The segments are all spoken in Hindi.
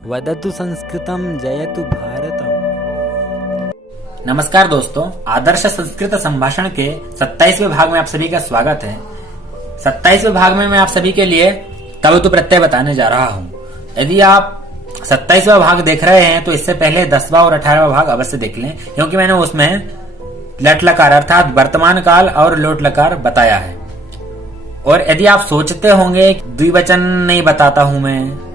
वदतु संस्कृतं जयतु भारतम्। नमस्कार दोस्तों, आदर्श संस्कृत संभाषण के 27वें भाग में आप सभी का स्वागत है। 27वें भाग में मैं आप सभी के लिए तवतु प्रत्यय बताने जा रहा हूँ। यदि आप 27वां भाग देख रहे हैं तो इससे पहले 10वां और 18वां भाग अवश्य देख लें, क्योंकि मैंने उसमें लट लकार अर्थात वर्तमान काल और लोट लकार बताया है। और यदि आप सोचते होंगे द्विवचन नहीं बताता हूं मैं,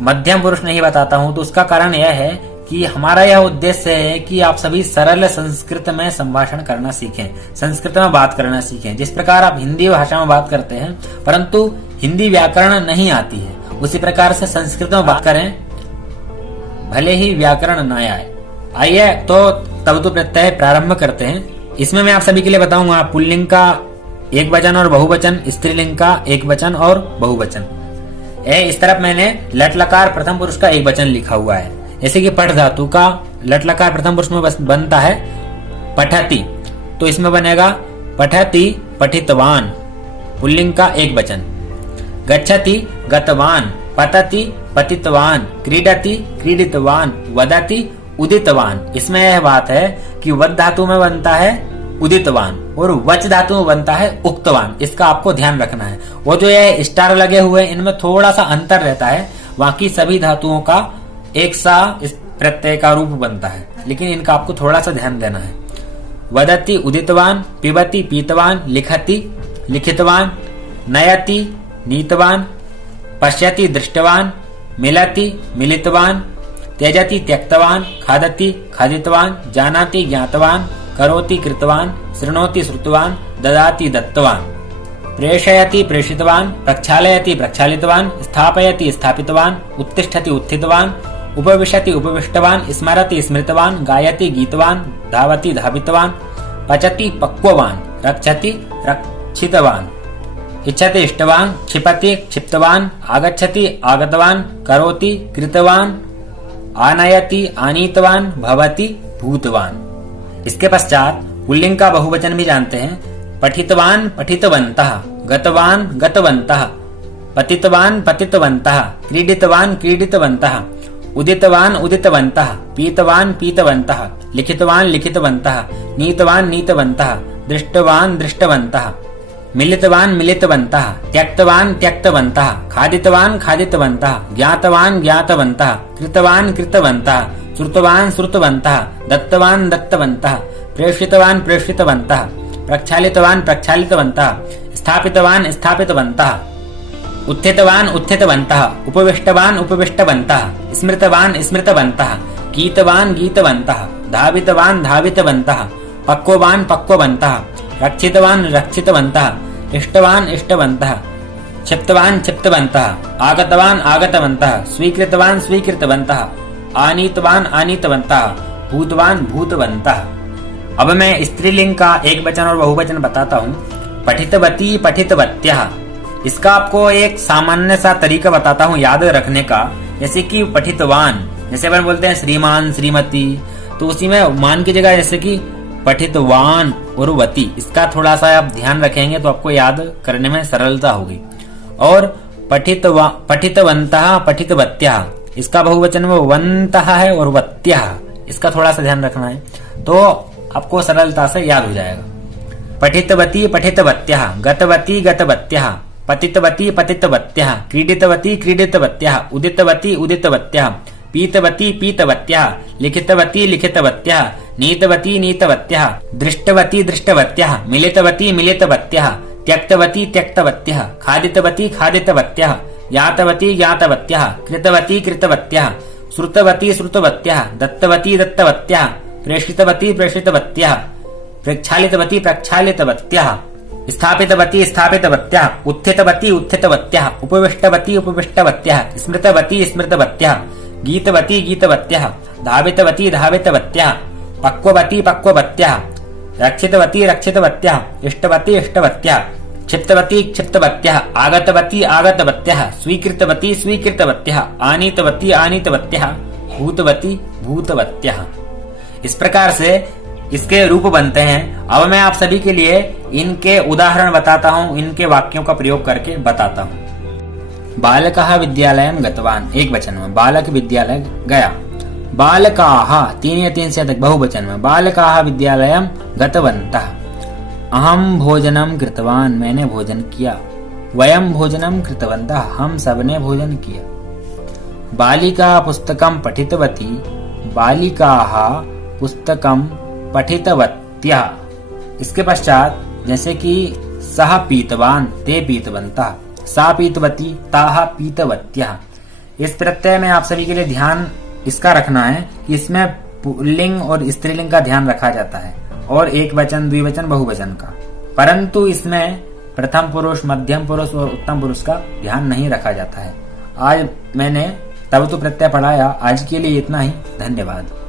मध्यम पुरुष नहीं बताता हूं, तो उसका कारण यह है कि हमारा यह उद्देश्य है कि आप सभी सरल संस्कृत में संभाषण करना सीखें, संस्कृत में बात करना सीखें। जिस प्रकार आप हिंदी भाषा में बात करते हैं परंतु हिंदी व्याकरण नहीं आती है, उसी प्रकार से संस्कृत में बात करें भले ही व्याकरण न आए। आइए तो तवतु प्रत्यय प्रारंभ करते हैं। इसमें मैं आप सभी के लिए बताऊंगा पुल्लिंग का एक वचन और बहुवचन, स्त्रीलिंग का एक वचन और बहुवचन। इस तरफ मैंने लट लकार प्रथम पुरुष का एक वचन लिखा हुआ है। जैसे कि पठ धातु का लट लकार प्रथम पुरुष में बनता है पठति, तो इसमें बनेगा पठति पठितवान, पुल्लिंग का एक वचन। गच्छति गतवान, पतति पतितवान, क्रीडति क्रीडितवान, वदति उदितवान। इसमें यह बात है कि वद धातु में बनता है उदितवान और वच धातु में बनता है उक्तवान। इसका आपको ध्यान रखना है। वो जो ये स्टार लगे हुए हैं इनमें थोड़ा सा अंतर रहता है, बाकी सभी धातुओं का एक सा इस प्रत्यय का रूप बनता है, लेकिन इनका आपको थोड़ा सा ध्यान देना है। वदति उदितवान, पिबति पीतवान, लिखति लिखितवान, नयति नीतवान, पश्यति दृष्टवान, मिलति मिलितवान, त्यजति त्यक्तवान, खादति खादितवान, जानाति ज्ञातवान, करोति कृतवान, शृणोति श्रुतवान, ददाति दत्तवान, प्रेषयति प्रेषितवान, प्रक्षालयति प्रक्षालितवान, स्थापयति स्थापितवान, उत्तिष्ठति उत्थितवान, उपविशति उपविष्टवान, स्मरति स्मृतवान, गायति गीतवान, धावति धावितवान, पचति पक्ववान, रक्षति रक्षितवान, इच्छति इष्टवान, क्षिपति क्षिप्तवान, आगच्छति आगतवान, करोति कृतवान, आनयति आनीतवान, भवति भूतवान। इसके पश्चात पुल्लिंग का बहुवचन भी जानते हैं। पठितवान पठितवन्तः, गतवान गतवन्तः, पतितवान पतितवन्तः, क्रीडितवान क्रीडितवन्तः, उदितवान उदितवन्तः, पीतवान पीतवन्तः, लिखितवान लिखितवन्तः, नीतवान नीतवन्तः, दृष्टवान दृष्टवन्तः, मिलितवान मिलितवन्तः, त्यक्तवान त्यक्तवन्तः, खादितवान खादितवन्तः, ज्ञातवान ज्ञातवन्तः, कृतवान कृतवन्तः, श्रुतवान श्रुतवन्तः, दत्तवान दत्तवन्तः, प्रेषितवान प्रेषितवन्तः, प्रक्षालितवान प्रक्षालितवन्तः, स्थापितवान स्थापितवन्तः, उत्थितवान उत्थितवन्तः, उपविष्टवान उपविष्टवन्तः, स्मृतवान स्मृतवन्तः, गीतवान गीतवन्तः, धावितवान धावितवन्तः, पक्ववान पक्ववन्तः, रक्षितवान रक्षितवन्तः, इष्टवान इष्टवन्तः, क्षिप्तवान क्षिप्तवन्तः, आगतवान आगतवन्तः, स्वीकृतवान स्वीकृतवन्तः, आनीतवान आनीतवन्तः, भूतवान भूतवन्तः। अब मैं स्त्रीलिंग का एक वचन और बहुवचन बताता हूँ। पठितवती पठितवत्यः। इसका आपको एक सामान्य सा तरीका बताता हूँ याद रखने का। जैसे कि पठितवान, जैसे अपन बोलते हैं श्रीमान श्रीमती, तो उसी में मान की जगह जैसे कि पठितवान और वती, इसका थोड़ा सा आप ध्यान रखेंगे तो आपको याद करने में सरलता होगी। और पठितवन्तः पठितवत्यः, इसका बहुवचन में वन्तः है और वत्यः, इसका थोड़ा सा ध्यान रखना है तो आपको सरलता से याद हो जाएगा। पठितवती पठितवत्यः, गतवती गतवत्यः, पतितवती पतितवत्यः, क्रीडितवती क्रीडितवत्यः, उदितवती उदितवत्यः, पीतवती पीतवत्यः, लिखितवती लिखितवत्यः, नीतवती नीतवत्यः, दृष्टवती दृष्टवत्यः, मिलितवती मिलितवत्यः, त्यक्तवती त्यक्तवत्यः, खादितवती खादितवत्यः, ज्ञातवती ज्ञातवत्यः, कृतवती कृतवत्यः, श्रुतवती श्रुतवत्यः, दत्तवती दत्तवत्यः, प्रेषितवती प्रेषितवत्यः, प्रक्षालितवती प्रक्षालितवत्यः, स्थापितवती स्थापितवत्यः, उत्थितवती उत्थितवत्यः, उपविष्टवती उपविष्टवत्यः, स्मृतवती स्मृतवत्यः, गीतवती गीतवत्यः, धावितवती धावितवत्यः, पक्ववती पक्ववत्यः, रक्षितवती रक्षितवत्यः, इष्टवती इष्टवत्यः, क्षिप्तवती क्षिप्तवत्यः, आगतवती आगतवत्यः, स्वीकृतवती स्वीकृतवत्यः, आनीतवती आनीतवत्यः, भूतवती भूतवत्यः। इस प्रकार से इसके रूप बनते हैं। अब मैं आप सभी के लिए इनके उदाहरण बताता हूं, इनके वाक्यों का प्रयोग करके बताता हूं। बालकः विद्यालयं गतवान, एक वचन में, बालक विद्यालय गया। बालकाः, 3 या 3 से अधिक, बहुवचन में, बालकाः विद्यालयं गतवन्तः। अहं भोजनं कृतवान, मैंने भोजन किया। वयं भोजनं कृतवन्तः, हम सबने भोजन किया। बालिका पुस्तकं पठितवती, बालिकाः पुस्तकं पठितवत्यः। इसके पश्चात जैसे कि सः पीतवान, ते पीतवन्तः, सा पीतवती, ताः पीतवत्यः। इस प्रत्यय में आप सभी के लिए ध्यान इसका रखना है कि इसमें पुल्लिंग और स्त्रीलिंग का ध्यान रखा जाता है और एक वचन, द्विवचन, बहुवचन का, परंतु इसमें प्रथम पुरुष, मध्यम पुरुष और उत्तम पुरुष का ध्यान नहीं रखा जाता है। आज मैंने तब तो प्रत्यय पढ़ाया। आज के लिए इतना ही। धन्यवाद।